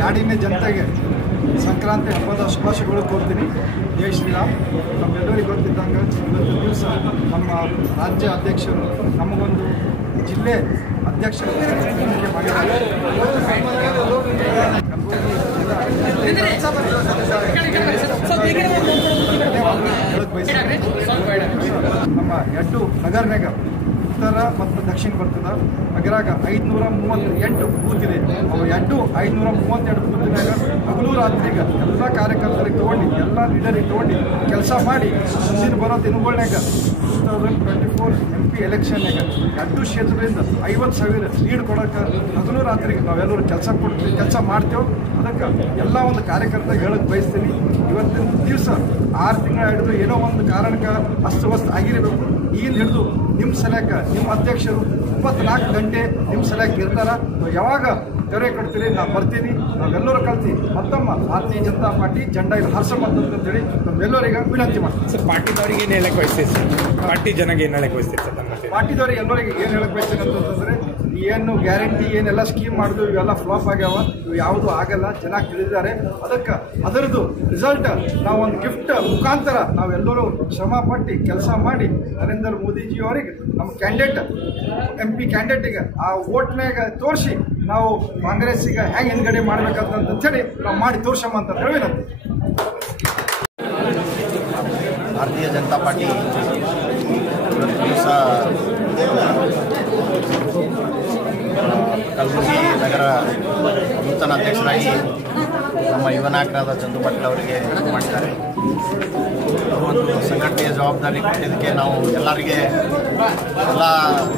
ನಾಡಿನ ಜನತೆಗೆ ಸಂಕ್ರಾಂತಿ ಹಬ್ಬದ ಶುಭಾಶಯಗಳು ಕೋರ್ತೀನಿ. ಜೈ ಶ್ರೀರಾಮ್. ನಮ್ಮೆಲ್ಲರಿಗೂ ಗೊತ್ತಿದ್ದಂಗೆ ಇವತ್ತು ದಿವಸ ನಮ್ಮ ರಾಜ್ಯ ಅಧ್ಯಕ್ಷರು ನಮಗೊಂದು ಜಿಲ್ಲೆ ಅಧ್ಯಕ್ಷರು ಮಾಡಿದ್ದಾರೆ. ನಮ್ಮ 2 ನಗರನಾಗ ಉತ್ತರ ಮತ್ತು ದಕ್ಷಿಣ ಬರ್ತದೆ. ಅದರಾಗ 538 ಬೂತ್ ಇದೆ. ಅವು 532 ಬೂತಿನಾಗ ಹಗಲು ರಾತ್ರಿಗೆ ಎಲ್ಲ ಕಾರ್ಯಕರ್ತರಿಗೆ ತೊಗೊಂಡು ಎಲ್ಲ ಲೀಡರಿಗೆ ತೊಗೊಂಡು ಕೆಲಸ ಮಾಡಿ ಮುಂದಿನ ಬರೋ ದಿನಗಳನ್ಯಾಗ 2024 MP ಎಲೆಕ್ಷನ್ನಾಗ 2 ಕ್ಷೇತ್ರದಿಂದ 50,000 ಲೀಡ್ ಕೊಡೋಕೆ ಹಗಲು ರಾತ್ರಿಗೆ ನಾವೆಲ್ಲರೂ ಕೆಲಸ ಮಾಡ್ತೇವೆ. ಅದಕ್ಕೆ ಎಲ್ಲ ಒಂದು ಕಾರ್ಯಕರ್ತರಿಗೆ ಹೇಳಕ್ಕೆ ಬಯಸ್ತೀನಿ. ಇವತ್ತಿನ ದಿವಸ 6 ತಿಂಗಳ ಹಿಡಿದು ಏನೋ ಒಂದು ಕಾರಣಕ್ಕೆ ಅಸ್ತವ್ಯಸ್ತ ಆಗಿರಬೇಕು. ಈಗ ಹಿಡಿದು ನಿಮ್ಮ ಸಲಕ ನಿಮ್ಮ ಅಧ್ಯಕ್ಷರು 24 ಗಂಟೆ ನಿಮ್ಮ ಸಲಕ ಇರ್ತಾರ. ಯಾವಾಗ ತೆರೆ ಕೊಡ್ತೀರಿ ನಾನು ಬರ್ತೀನಿ. ನಾವೆಲ್ಲರೂ ಕಲ್ತಿ ಮತ್ತೊಮ್ಮ ಭಾರತೀಯ ಜನತಾ ಪಾರ್ಟಿ ಜೆಂಡಾ ಇಲ್ಲಿ ಹರ್ಸಂತಂತೇಳಿ ನಮ್ಮೆಲ್ಲರಿಗೆ ವಿನಂತಿ ಮಾಡ್ತೀನಿ. ಸರ್, ಪಾರ್ಟಿದವ್ರಿಗೆ ಏನು ಹೇಳಕ್ಕೆ ಬಯಸ್ತೀರಿ ಸರ್? ಪಾರ್ಟಿ ಜನಗೆ ಏನು ಹೇಳಕ್ಕೆ ಬಯಸ್ತೀರಿ ಸರ್? ಪಾರ್ಟಿದವ್ರಿಗೆ ಎಲ್ಲರಿಗೆ ಏನು ಹೇಳಕ್ಕೆ ಬಯಸ್ತೀನಿ ಅಂತಂದರೆ, ಏನು ಗ್ಯಾರಂಟಿ ಏನೆಲ್ಲ ಸ್ಕೀಮ್ ಮಾಡಿದ್ವು ಇವೆಲ್ಲ ಫ್ಲಾಪ್ ಆಗ್ಯಾವ. ಇವು ಯಾವುದೂ ಆಗಲ್ಲ. ಜನ ತಿಳಿದಿದ್ದಾರೆ. ಅದಕ್ಕೆ ಅದರದ್ದು ರಿಸಲ್ಟ್ ನಾವು ಒಂದು ಗಿಫ್ಟ್ ಮುಖಾಂತರ ನಾವೆಲ್ಲರೂ ಶ್ರಮ ಪಟ್ಟು ಕೆಲಸ ಮಾಡಿ ನರೇಂದ್ರ ಮೋದಿಜಿಯವರಿಗೆ ನಮ್ಮ ಕ್ಯಾಂಡಿಡೇಟ್ MP ಕ್ಯಾಂಡಿಡೇಟಿಗೆ ಆ ವೋಟ್ನಾಗ ತೋರಿಸಿ ನಾವು ಕಾಂಗ್ರೆಸ್ಸಿಗೆ ಹೆಂಗೆ ಹಿಂದ್ಗಡೆ ಮಾಡ್ಬೇಕಂತೇಳಿ ನಾವು ಮಾಡಿ ತೋರ್ಸಮ್ಮ ಅಂತ ಹೇಳಿ ವಿನಂತಿ. ಭಾರತೀಯ ಜನತಾ ಪಾರ್ಟಿ ಇವತ್ತು ದಿವಸ ಕಲಬುರಗಿ ನಗರ ನೂತನ ಅಧ್ಯಕ್ಷರಾಗಿ ನಮ್ಮ ಯುವ ನಾಯಕರಾದ ಚಂದು ಪಾಟೀಲ್ ಅವರಿಗೆ ಮಾಡಿದ್ದಾರೆ. ಒಂದು ಸಂಘಟನೆಯ ಜವಾಬ್ದಾರಿ ಕೊಟ್ಟಿದ್ದಕ್ಕೆ ನಾವು ಎಲ್ಲ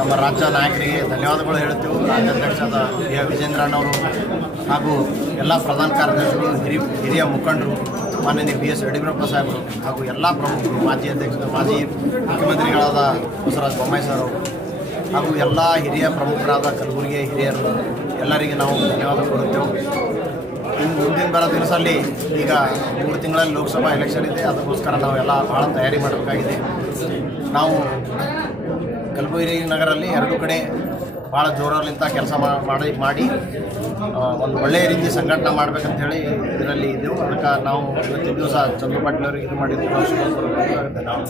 ನಮ್ಮ ರಾಜ್ಯ ನಾಯಕರಿಗೆ ಧನ್ಯವಾದಗಳು ಹೇಳ್ತೇವೆ. ರಾಜ್ಯಾಧ್ಯಕ್ಷರಾದ ವಿಜೇಂದ್ರಣ್ಣವರು ಹಾಗೂ ಎಲ್ಲ ಪ್ರಧಾನ ಕಾರ್ಯದರ್ಶಿಗಳು, ಹಿರಿಯ ಮುಖಂಡರು, ಮಾನ್ಯ BS ಯಡಿಯೂರಪ್ಪ ಸಾಹೇಬರು ಹಾಗೂ ಎಲ್ಲ ಪ್ರಮುಖರು, ಮಾಜಿ ಮುಖ್ಯಮಂತ್ರಿಗಳಾದ ಬಸವರಾಜ ಬೊಮ್ಮಾಯಿ ಸರ್ ಅವರು ಹಾಗೂ ಎಲ್ಲ ಹಿರಿಯ ಪ್ರಮುಖರಾದ ಕಲಬುರಗಿಯ ಹಿರಿಯರು ಎಲ್ಲರಿಗೆ ನಾವು ಧನ್ಯವಾದ ಕೊಡುತ್ತೇವೆ. ಇನ್ನು ಮುಂದಿನ ಬರೋ ದಿವಸದಲ್ಲಿ ಈಗ 3 ತಿಂಗಳಲ್ಲಿ ಲೋಕಸಭಾ ಎಲೆಕ್ಷನ್ ಇದೆ. ಅದಕ್ಕೋಸ್ಕರ ನಾವೆಲ್ಲ ಭಾಳ ತಯಾರಿ ಮಾಡಬೇಕಾಗಿದೆ. ನಾವು ಕಲಬುರಗಿ ನಗರಲ್ಲಿ 2 ಕಡೆ ಭಾಳ ಜೋರಲ್ಲಿಂದ ಕೆಲಸ ಮಾಡಿ ಒಂದು ಒಳ್ಳೆಯ ರೀತಿ ಸಂಘಟನೆ ಮಾಡಬೇಕಂತೇಳಿ ಇದರಲ್ಲಿ ಇದ್ದೆವು. ಅದಕ್ಕೆ ನಾವು ಇವತ್ತಿನ ದಿವಸ ಚಂದು ಪಾಟೀಲ್ ಅವರಿಗೆ ಇದು ಮಾಡಿದ್ದು ನಾವು